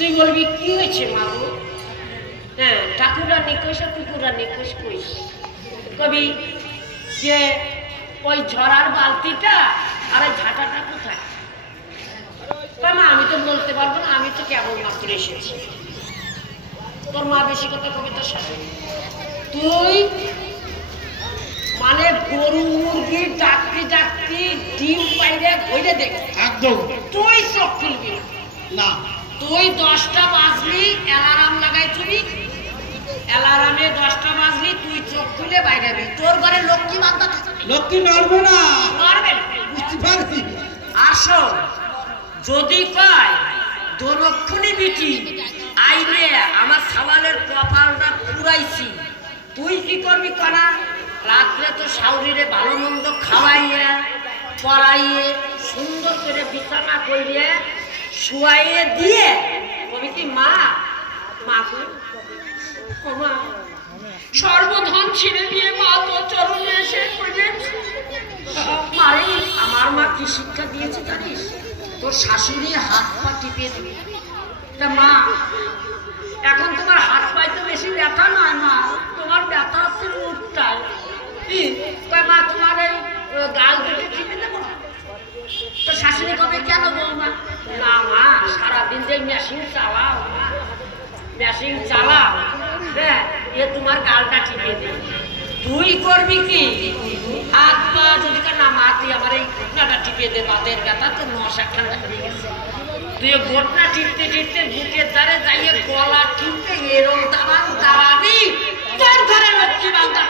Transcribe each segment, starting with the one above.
তুই বলবি কি হয়েছে মাগো? হ্যাঁ, ঠাকুরা নিকোষ আর কুকুরা নিকোষ কইস। কবি যে ওই ঝরার বালতিটা আর ওই ঝাঁটাটা কোথায়? মা আমি তো বলতে পারবো না, আমি তো কেবল মাত্র এসেছি। তোর মা বেশি কথা কবিতার সাথে তুই মানে গরু মুরগি ডাকতে ডাকতে ডিম পাইরে ধরে দেখ একদম তুই চোখ খুলবি না। তুই 10টা বাজলি অ্যালার্ম লাগাই চুবি, অ্যালার্মে 10টা বাজলি তুই চোখ খুলে বাইরে যাবি। তোর ঘরে লক্ষ্মী বান্ধা লক্ষ্মী নড়বে না, মারবে বুঝতে পারবি। আসো যদি কয় দোলক্ষণী বিটি আইলে আমার সাওয়ালের কপালটা পুরাইছি, তুই কি করবি কনা? রাত্রে তো শাউরিরে ভালো মন্দ খাওয়াইয়ে পড়াইয়ে সুন্দর করে বিছানা করিয়ে শুয়াইয়ে দিয়ে কবি কি মা মাকে মা সর্বধন ছিঁড়ে দিয়ে মা তোর চরণে এসে পড়ে মারে। আমার মা কি শিক্ষা দিয়েছে জানিস? তোর শাশুড়ি হাত পা টিপে দিবি। তা মা এখন তোমার হাত পায়ে তো বেশি ব্যথা নয় মা, তোমার ব্যথা হচ্ছে মুখটায়। কি মা তোমার এই গাল দুটো টিপে দেবো? তো শাশুড়ি কবে কেন বৌমা? না মা সারাদিন যে মেশিন চালাও মা, মেশিন চালাও, হ্যাঁ এ তোমার গালটা টিপে দেবে। তুই করবি কি? হাত পা যদি না মা তুই আমার এই ঘটনাটা টিপে দে, বাতের ব্যথা তো নশা ঠান্ডা হয়ে গেছে। তুই ঘটনা টিপতে টিপতে বুকের দ্বারে যাইয়ে গলা টিপতে এরম দাবান দাবাবি তোর ঘরে লক্ষ্মী বান্ধা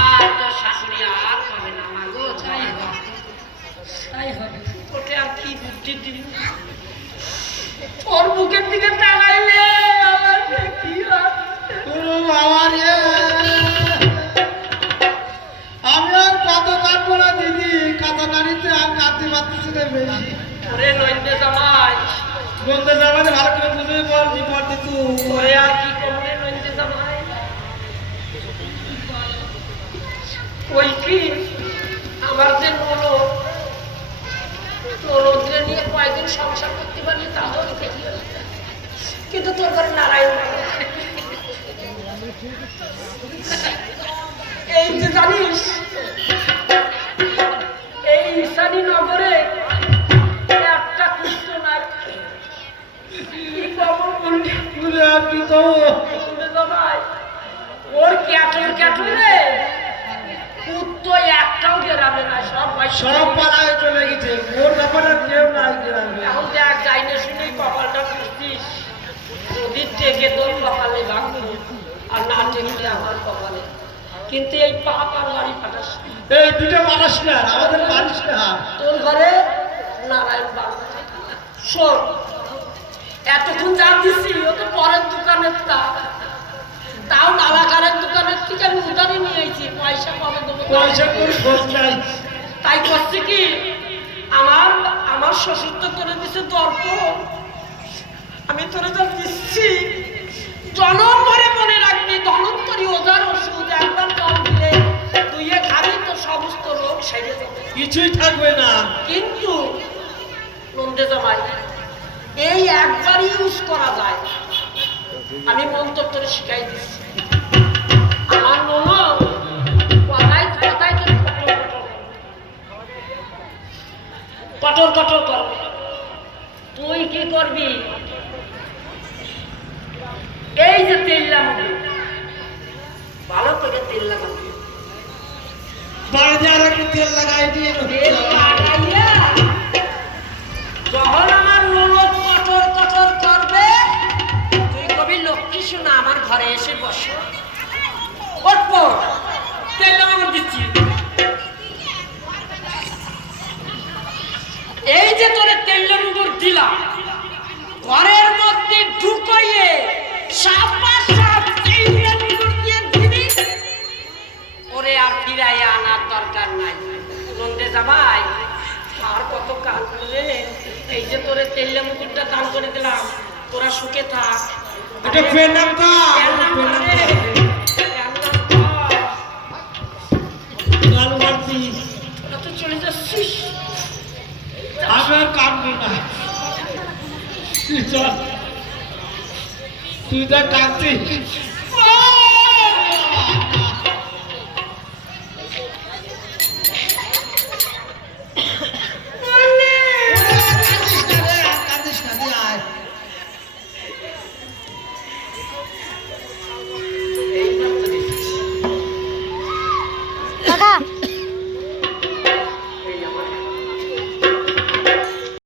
আর তোর শাশুড়ি আর পাবে না মাগো। তাই হবে ওকে আর কি বুদ্ধি দিবি? ওর বুকের দিকে তাকাইলে আমার কি হয়? আমি আর কত কাটবো না দিদি, কত কাটিতে আর কাটতে পারতেছি না বেশি। ওরে নইন্দে জামাই, বলতে যাবে ভালো করে বুঝে বল কি পড়তে তুই। ওরে আর কি করবে নইন্দে জামাই? ওই কি আমার যে ননদরে নিয়ে কয়েকদিন সংসার করতে পারলি তাহলে দেখি, কিন্তু তোর ঘরে নারায়ণ এই যে জানিস এই ঈশানী নগরে একটা কুষ্ঠ নাই। কি খবর বললি? আর কি তো ভাই ওর ক্যাটল ক্যাটলে কুত্তো একটাও গেরাবে না, সব ভাই সব পালায় চলে গেছে। ওর ব্যাপারে কেউ নাই গ্রামে। এখন দেখ যাই না শুনেই কপালটা পুষতিস, যদি টেকে তোর কপালে ভাঙবো আর না টেকলে আমার কপালে। কিন্তু এই পাপ আর বাড়ি ফাটাস না। এই দুটো মানুষ না, আমাদের মানুষ না। তোর ঘরে নারায়ণ বাবা শোন, এতক্ষণ যা দিচ্ছি ও তো পরের দোকানের তাও নালাকারের দোকানের থেকে আমি উধারি নিয়ে আইছি, পয়সা কবে দেবো? পয়সা করে খোঁজ নাই। তাই করছে কি আমার শ্বশুর তো করে দিছে দর্প, আমি তোরে যা দিচ্ছি জনম ভরে মনে রাখবি। ধনন্তরী ওজার ওষুধ একবার জল দিলে তুই খাবি তো সমস্ত রোগ সেরে যাবে, কিছুই থাকবে না। কিন্তু নন্দে জামাই এই একবারই ইউজ করা যায়। আমি মন্ত্র তোরে শিখাই দিচ্ছি। আমার ননদ কথায় কথায় কটর কটর কর। তুই কি করবি? এই যে তেল লাগাবি, ভালো করে তেল লাগাবি, বাড়িতে আর একটু তেল লাগাই দিয়ে তেল লাগাইয়া যখন আমার ননদ কটর কটর করবে তুই কবি লক্ষ্মী শোনা আমার ঘরে এসে বসো। তেল লাগাবো দিচ্ছি। এই যে তোরে তেলের উপর দিলাম, ঘরের মধ্যে ঢুকাইয়ে ওরে আর ফিরাইয়া আনার দরকার নাই। নন্দে জামাই আর কত কাল বলে এই যে তোরে তেলে মুকুটটা দান করে দিলাম, তোরা সুখে থাক। এটা পেলাম তো চলে যাচ্ছিস, আমি আর কাটবো না। তুই চল তুই যা কাঁদছিস